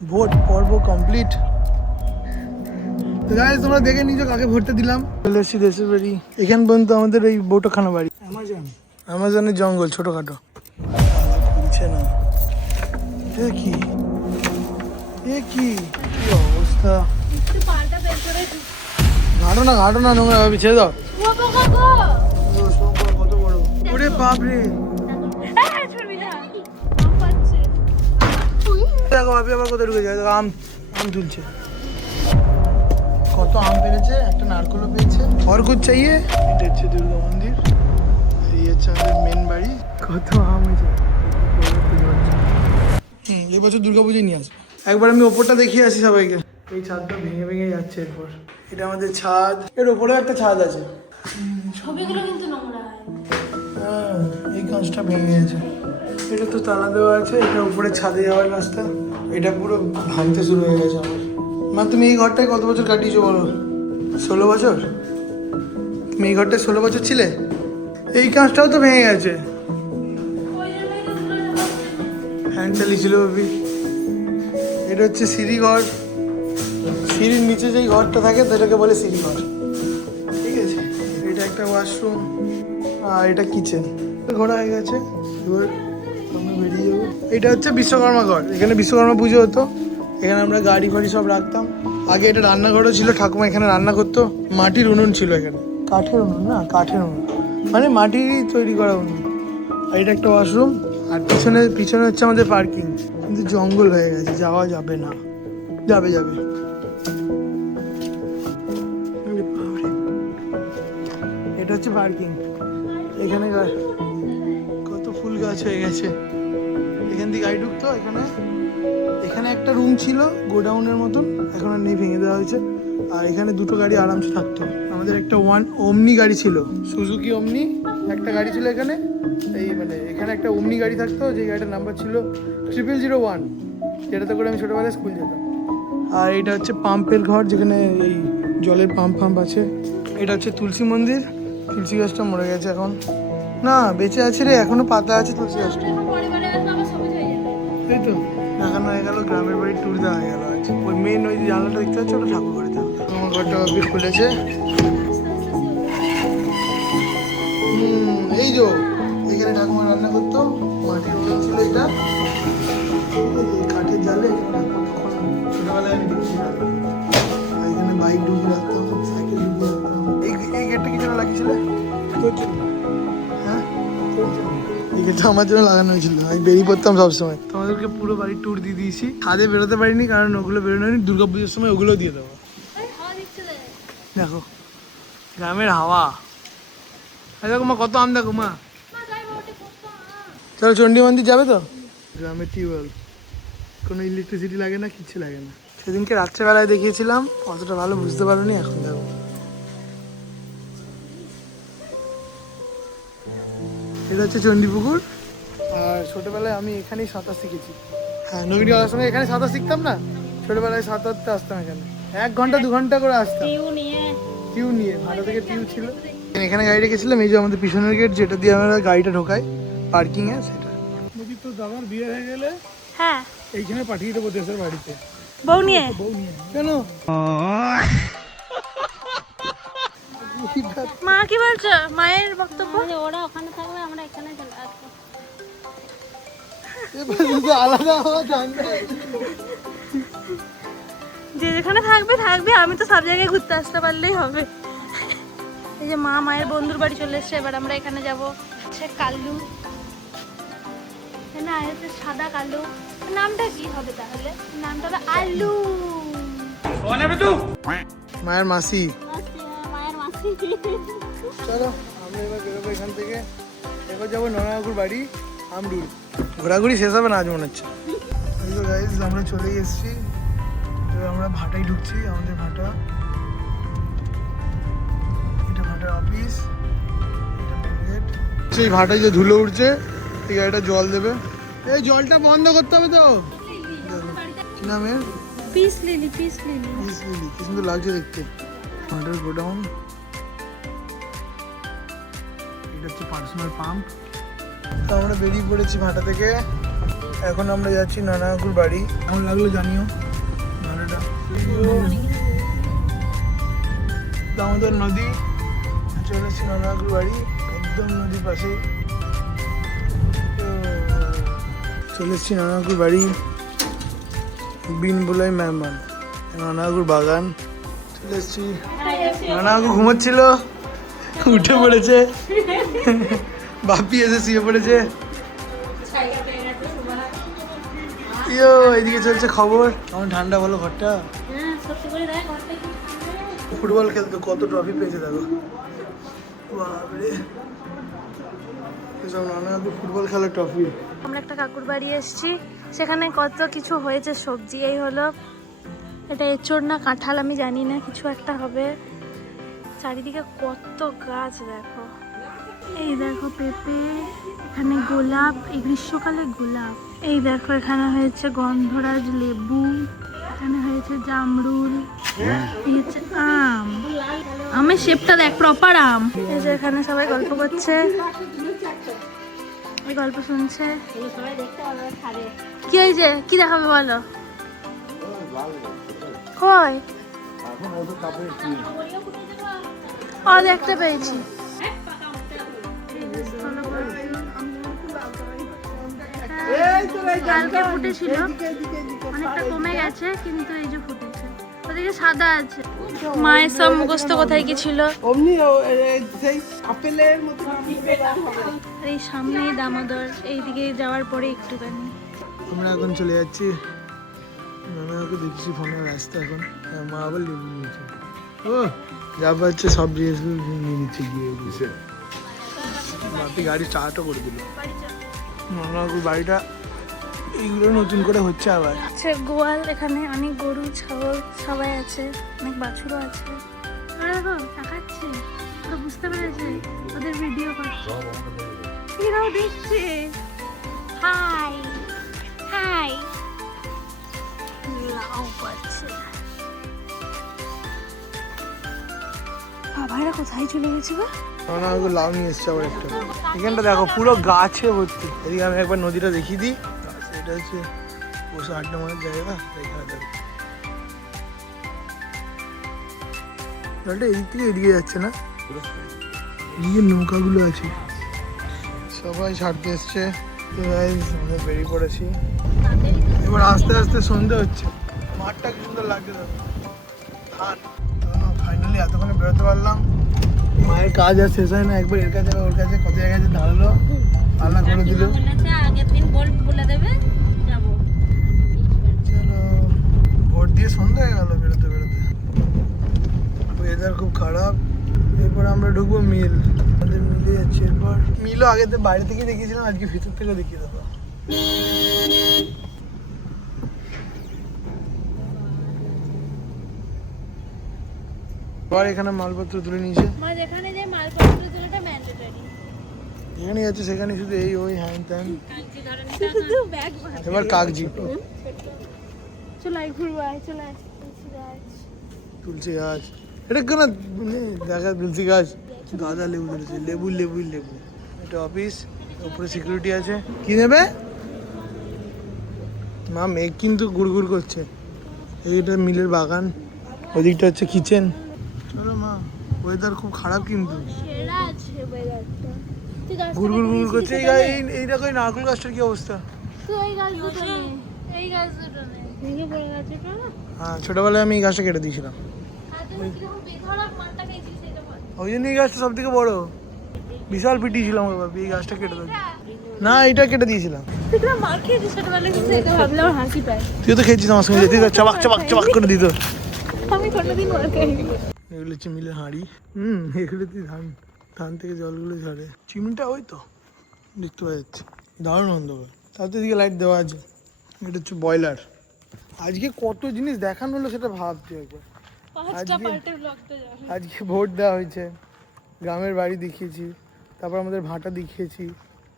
Vote পর্ব complete. তো guys তোমরা দেখে নিছো কাকে ভোটটা দিলাম। চলে এসেছি দেশের বাড়ি। এখান পর্যন্ত আমাদের এই বৌটোখানা বাড়ি। অ্যামাজনের জঙ্গল ছোটখাটো। খুলছে না। এ কি কি অবস্থা। ঘাটো না নোংরা ভাবি ছেড়ে দাও। কত বড় ওরে বাপরে। দেখো ভাবি আবার কোথায় ঢুকে যায়। আম তুলছে। কত আম পেরেছে, একটা নারকেলও পেয়েছে। খড়কুট চাইয়ে। এটা হচ্ছে দুর্গা মন্দির। এই হচ্ছে আমাদের মেন বাড়ি। কত আম হয়েছে। এই বছর দুর্গাপুজোয় নিয়ে আসবো। একবার আমি ওপরটা দেখিয়ে আসি সবাইকে। এই ছাদটা ভেঙে যাচ্ছে এরপর। এটা আমাদের ছাদ। এর ওপরেও একটা ছাদ আছে। ছবিগুলো কিন্তু নোংরা। হ্যাঁ, এই কাঁচটা ভেঙে গেছে। এটা তো তালা দেওয়া আছে। এটা উপরে ছাদে যাওয়ার রাস্তা। এটা পুরো ভাঙতে শুরু হয়ে গেছে আমার। মা তুমি এই ঘরটায় কত বছর কাটিয়েছো বলো? 16 বছর। তুমি এই ঘরটায় 16 বছর ছিলে। এই কাঁচটাও তো ভেঙে গেছে। ফ্যান চালিয়েছিল ভাবি। এটা হচ্ছে সিঁড়ি ঘর। সিঁড়ির নিচে যেই ঘরটা থাকে সেটাকে বলে সিঁড়ি ঘর। ঠিক আছে, এটা একটা ওয়াশরুম আর এটা কিচেন। ঘোরা হয়ে গেছে। এবার আমরা বেরিয়ে যাবো। এটা হচ্ছে বিশ্বকর্মা ঘর। এখানে বিশ্বকর্মা পুজো হতো। এখানে আমরা গাড়ি ফাড়ি সব রাখতাম। আগে এটা রান্নাঘরও ছিল। ঠাকুমা এখানে রান্না করতো। মাটির উনুন ছিল এখানে। কাঠের উনুন না, কাঠের উনুন মানে মাটিরই তৈরি করা উনুন। আর এটা একটা ওয়াশরুম। আর পিছনে হচ্ছে আমাদের পার্কিং। কিন্তু জঙ্গল হয়ে গেছে, যাওয়া যাবে না। যাবে এটা হচ্ছে পার্কিং। এখানে কত ফুল গাছ হয়ে গেছে। এখান দিয়ে গাড়ি ঢুকতো। এখানে একটা রুম ছিল গোডাউনের মতন। এখন আর নেই, ভেঙে দেওয়া হয়েছে। আর এখানে দুটো গাড়ি আরামসে থাকতো। আমাদের একটা ওমনি গাড়ি ছিল, সুজুকি ওমনি একটা গাড়ি ছিল এখানে। এখানে একটা ওমনি গাড়ি থাকতো, যে গাড়িটার নাম্বার ছিল 0001, যেটাতে করে আমি ছোটোবেলায় স্কুল যেতাম। আর এটা হচ্ছে পাম্পের ঘর, যেখানে এই জলের পাম্প আছে। এটা হচ্ছে তুলসী মন্দির। তুলসী গাছটা মরে গেছে এখন। না, বেঁচে আছে রে, এখনো পাতা আছে তুলসী গাছটা। এই তো দেখানো হয়ে গেল। গ্রামের বাড়ির ট্যুর দেওয়া হয়ে গেল আজ। ওই মেন ওই জানলাটা দেখতে পাচ্ছ, ওটা ঠাকুর বাড়িতে। আমার ঘরটা অব্দি খুলেছে। এই যে এখানে ঠাকুমা রান্না করতো। মাটির উনুন ছিল এটা। কাঠের জালে ছোটবেলায় আমি দেখছিলাম। এখানে বাইক ঢুকিয়ে রাখতাম, সাইকেল ঢুকিয়ে রাখতাম। এই গেটটা কি জন্য লাগিয়েছিল? হ্যাঁ, এই গেটটা আমার জন্য লাগানো হয়েছিল। আমি বেরিয়ে পড়তাম সবসময়। তোমাদেরকে পুরো বাড়ির ট্যুর দিয়ে দিয়েছি। ছাদে বেরোতে পারিনি, কারণ ওগুলো বেরোনো হয়নি। দুর্গাপুজোর সময় ওগুলো দিয়ে দেবো। দেখো গ্রামের হাওয়া। দেখো মা, কত আম দেখো মা। চলো চণ্ডী মন্দির যাবে তো। গ্রামের টিউবওয়েল, কোনো ইলেকট্রিসিটি লাগে না, কিচ্ছু লাগে না। সেদিনকে রাত্রেবেলায় দেখিয়েছিলাম, অতটা ভালো বুঝতে পারোনি। এখন দেখো, এটা হচ্ছে চণ্ডীপুকুর। আর ছোটোবেলায় আমি এখানেই সাঁতার শিখেছি। হ্যাঁ, নবীন যাওয়ার সঙ্গে এখানে সাঁতার শিখতাম না। ছোটোবেলায় সাঁতারতে আসতাম এখানে। 1 ঘন্টা 2 ঘন্টা করে আসতাম। টিউ নিয়ে ভাড়া থেকে টিউ ছিল। এখানে গাড়ি রেখেছিলাম। এই যে আমাদের পিছনের গেট, যেটা দিয়ে আমরা গাড়িটা ঢোকাই পার্কিংয়ে, সেটা। নদী তো দাদার বিয়ে হয়ে গেলে হ্যাঁ এইখানে পাঠিয়ে দেবো দেশের বাড়িতে। বউ নিয়ে কেন? মা কি বলছো? মায়ের বক্তব্য ওরা ওখানে থাকবে, আমরা এখানে চলে আসবো। আলাদা যে যেখানে থাকবে থাকবে, আমি তো সব জায়গায় ঘুরতে আসতে পারলেই হবে। এই যে মায়ের বন্ধুর বাড়ি চলে এসছে। এবার আমরা এখানে যাবো। কাল্লু না, হচ্ছে সাদা কালু। নামটা কি হবে তাহলে? নামটা হলো আলু। মায়ের মাসি। মায়ের মাসি। চলো আমরা এবার বেরোবো এখান থেকে। এবার যাবো ননাকুর বাড়ি আমরুল। ঘোরাঘুরি শেষ হবে না আজ মনে হচ্ছে। আমরা চলে এসেছি। এবার আমরা ভাটায় ঢুকছি। আমাদের ভাটা, এটা ভাটার অফিস। এটা মেন গেট। সেই ভাটায় যে ধুলো উঠছে, এই গাড়িটা জল দেবে। এই জলটা বন্ধ করতে হবে তো। কি নামের? Peace lily. Peace lily. Peace lily, কি সুন্দর লাগছে দেখতে। ভাটার গোডাউন। এটা হচ্ছে পার্সোনাল পাম্প। তো আমরা বেরিয়ে পড়েছি ভাটা থেকে। এখন আমরা যাচ্ছি নানা কাকুর বাড়ি। কেমন লাগলো জানিও ভালোটা। দামোদর নদী, চলে এসেছি নানা কাকুর বাড়ি, একদম নদীর পাশে। চলে এসেছি নানা কাকুর বাড়ি, বিন বোলাই মেহমান, নানা কাকুর বাগান। চলে এসেছি, নানা কাকু ঘুমোচ্ছিল, উঠে পড়েছে, বাপি এসে শুয়ে পড়েছে। ইয়ো, এইদিকে চলছে খবর। কেমন ঠান্ডা বলো ঘরটা। ফুটবল খেলতো, কত ট্রফি পেয়েছে দেখো। বাপরে, এসব নানা কাকু ফুটবল খেলার ট্রফি। আমরা একটা কাকুর বাড়ি এসেছি, সেখানে কত কিছু হয়েছে সবজি। এই হলো, এটা এঁচড় না কাঁঠাল আমি জানি না, কিছু একটা হবে। চারিদিকে কত গাছ দেখো, এই দেখো পেঁপে, এখানে গোলাপ, এই গ্রীষ্মকালে গোলাপ। এই দেখো এখানে হয়েছে গন্ধরাজ লেবু, এখানে হয়েছে জামরুল, এই হচ্ছে আম, আমের শেপটা দেখ, প্রপার আম। এই যে এখানে সবাই গল্প করছে, এই গল্প শুনছে। কি হয়েছে, কি দেখাবে বলো? কই ও, দেখতে পেয়েছি। কালকে ফুটেছিল, অনেকটা কমে গেছে, কিন্তু এই যে ফুটেছে, ওদিকে সাদা আছে। মায়ের সব মুখস্থ কোথায় কি ছিল। এই সামনেই দামোদর, এইদিকে যাওয়ার পরে একটুখানি। আমরা এখন চলে যাচ্ছি, নানা কাকু দেখছি ফোনে ব্যস্ত এখন। মা আবার লেবু নিয়েছে, ও যা পাচ্ছে সব জিনিসগুলো নিয়ে নিচ্ছে গিয়ে। বাপি গাড়ি স্টার্টও করে দিল। নানা কাকুর বাড়িটা এইগুলো নতুন করে হচ্ছে আবার। আছে গোয়াল, এখানে অনেক গরু ছাগল সবাই আছে, অনেক বাছুরও আছে। দেখো তাকাচ্ছে, ওরা বুঝতে পেরেছে ওদের ভিডিও করছে, এরাও দেখছে। হাই হাই, লাউ পাচ্ছে। বাবারা কোথায় চলে গেছে গো? নানা কাকু লাউ নিয়ে এসছে আবার একটা। এখানটা দেখো পুরো গাছে ভর্তি। এদিকে আমি একবার নদীটা দেখিয়ে দিই। এটা হচ্ছে বসে আড্ডা মারার জায়গা, এখানে দেখো জলটা এদিক থেকে এদিকে যাচ্ছে না, এদিকে নৌকাগুলো আছে। সবাই ছাড়তে এসছে, তো গাইস আমরা বেরিয়ে পড়েছি। এবার আস্তে আস্তে সন্ধ্যে হচ্ছে। মাঠটা কি সুন্দর লাগছে দেখো, ধান। ফাইনালি এতক্ষণে বেরোতে পারলাম। মায়ের কাজ আর শেষ হয় না, একবার এর কাছে ওর কাছে, কত জায়গায় ধারালো আল্লাহ করে দিল। আগের দিন বলে দেবে, যাবো। চলো, ভোট দিয়ে সন্ধ্যা হয়ে গেল বেরোতে বেরোতে। ওয়েদার খুব খারাপ। এরপর আমরা ঢুকবো মিল, আমাদের মিলে যাচ্ছি। এরপর মিলও আগে তো বাইরে থেকে দেখিয়েছিলাম, আজকে ভিতর থেকে দেখিয়ে দেবো। আবার এখানে মালপত্র তুলে নিয়েছে। যেখানে যে মালপত্র তুলাটা ম্যান্ডেটরি, যেখানে যাচ্ছে সেখানে শুধু এই ওই হ্যান ত্যান। শুধু ব্যাগ। এবার কাগজি চলে ঘুরবো, চলে তুলসী গাছ, এটা কেন দেখা তুলসী গাছ, গাঁদা লেবু ধরেছে, লেবু লেবু লেবু। এটা অফিস, উপরে সিকিউরিটি আছে। কি নেবে মা? মেঘ কিন্তু গুড়গুড় করছে। এইটা মিলের বাগান, ওইদিকটা হচ্ছে কিচেন। চলো মা, ওয়েদার খুব খারাপ কিন্তু সেরা আছে ওয়েদারটা। গুড়গুড় গুড় করছে। এই দেখো এই নারকেল গাছটার কি অবস্থা। এই গাছ দুটো নেই, এই গাছ দুটো নেই, ভেঙে পড়ে গেছে কেন? হ্যাঁ, ছোটবেলায় আমি এই গাছটা কেটে দিয়েছিলাম, ওই জন্য এই গাছটা সব থেকে বড়। বিশাল পিটিয়েছিলাম ওর বাবা, এই গাছটা কেটে দেবো না, এটা কেটে দিয়েছিলাম। তুই তো খেয়েছিস আমার সঙ্গে, তুই তো চাবাক চাবাক চাবাক করে দিত। আমি কোনোদিন মার খাইনি। এগুলো হচ্ছে মিলের হাঁড়ি। এগুলো তুই ধান থেকে জলগুলো ঝরে। চিমনিটা ওই তো দেখতে পাওয়া যাচ্ছে, দারুণ অন্ধকার। তার তো এদিকে লাইট দেওয়া আছে। এটা হচ্ছে বয়লার। আজকে কত জিনিস দেখানো হলো সেটা ভাবছি একবার। আজকে ভোট দেওয়া হয়েছে, গ্রামের বাড়ি দেখিয়েছি, তারপর আমাদের ভাটা দেখিয়েছি,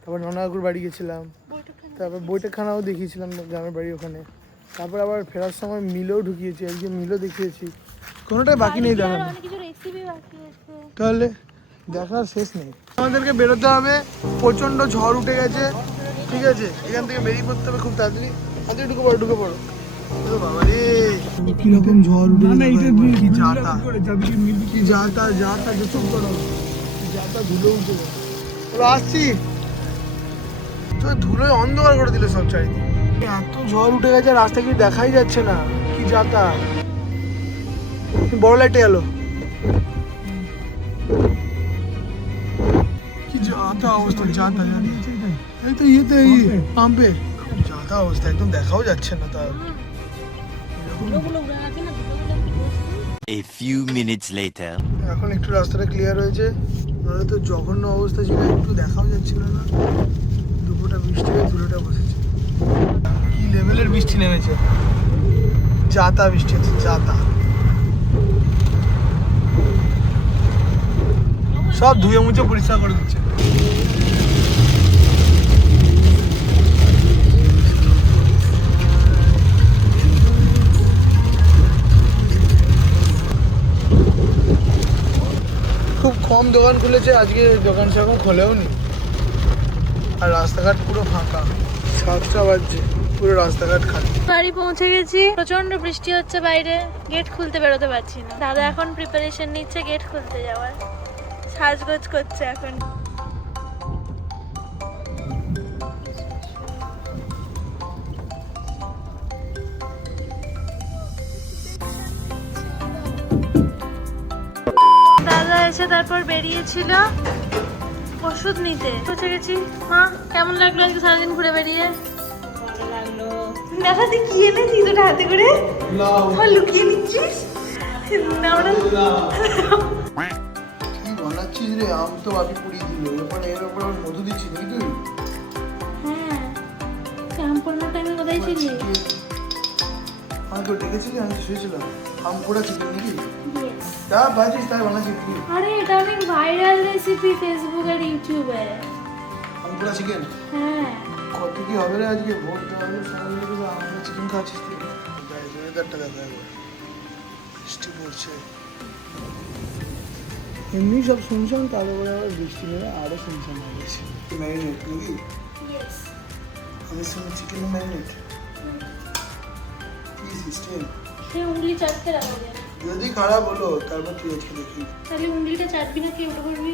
তারপর ননাকুর বাড়ি গেছিলাম, তারপর বৈঠকখানাও দেখিয়েছিলাম গ্রামের বাড়ি ওখানে, তারপর আবার ফেরার সময় মিলও ঢুকিয়েছি, আজকে মিলও দেখিয়েছি। কোনোটাই বাকি নেই দেখানো, তাহলে দেখার শেষ নেই। আমাদেরকে বেরোতে হবে, প্রচণ্ড ঝড় উঠে গেছে, ঠিক আছে, এখান থেকে বেরিয়ে পড়তে হবে খুব তাড়াতাড়ি। তাড়াতাড়ি ঢুকে পড়ো, ঢুকে পড়ো। বাবা রে কিরকম ঝড় উঠে কি যাতা, কি যাতা, যাতা চুপ করো, যাতা ধুলো উঠে গেল। আসছি, তো ধুলোয় অন্ধকার করে দিল সব চারিদিকে। এত ঝড় উঠে গেছে, রাস্তা কি দেখাই যাচ্ছে না, কি যাতা। বড় লাইটে গেল, কি যাতা অবস্থা, যাতা জানি। এই তো ইয়েতে, এই পাম্পে যাতা অবস্থা, একদম দেখাও যাচ্ছে না। তার A few minutes later. এখন একটু রাস্তাটা ক্লিয়ার হয়েছে, নাহলে তো জঘন্য অবস্থা ছিল, একটু দেখাও যাচ্ছিল না। দুপুরটা বৃষ্টি হয়ে ধুলোটা বসেছে, কি লেভেলের বৃষ্টি নেমেছে, যাতা বৃষ্টি হচ্ছে, যাতা। সব ধুয়ে মুছে পরিষ্কার করে দিচ্ছে। খুব কম দোকান খুলেছে আজকে, দোকান সেরকম খোলেও নি। আর রাস্তাঘাট পুরো ফাঁকা, 7টা বাজছে, পুরো রাস্তাঘাট খালি। বাড়ি পৌঁছে গেছি, প্রচন্ড বৃষ্টি হচ্ছে বাইরে, গেট খুলতে বেরোতে পারছি না। দাদা এখন প্রিপারেশন নিচ্ছে গেট খুলতে যাওয়ার, সাজগোজ করছে এখন। দাদা এসে তারপর বেরিয়েছিল ওষুধ নিতে। পৌঁছে গেছি। মা কেমন লাগলো আজকে সারাদিন ঘুরে বেরিয়ে? দেখাতে কি এনেছিস ওটা হাতে করে? আমার লুকিয়ে নিচ্ছিস না ওটা? কি বানাচ্ছিস রে? আম তো বাকি পুড়িয়ে দিল, এরপর এর উপর আবার মধু দিচ্ছিস নাকি তুই? হ্যাঁ, আম পোড়ানোর টাইমে কোথায় ছিলি? আমি তো ডেকেছিলি, আমি তো শুয়েছিলাম। আম পোড়া চিকেন নাকি? যা বাজিস তাই বানাচ্ছিস তুই। আরে এটা অনেক ভাইরাল রেসিপি ফেসবুক আর ইউটিউবে। আম পোড়া চিকেন? হ্যাঁ। কত কি হবে রে আজকে? ভোট দেওয়া হলে সবাই মিলে কিন্তু আম পোড়া চিকেন খাচ্ছিস তুই। ওয়েদারটা দেখা একবার, বৃষ্টি পড়ছে। এমনি সব শুনছিলাম, তারপরে আবার বৃষ্টি নেমে আরো শুনছিলাম হয়ে গেছে। ম্যারিনেট নাকি? আমি শুনি চিকেন ম্যারিনেট কি সিস্টেম? সে উঙ্গলি চাটতে রাখবে। যদি খারাপ হলো তারপর তুই আজকে দেখি। তাহলে উঙ্গলিটা চাটবি না, কি ওটা করবি?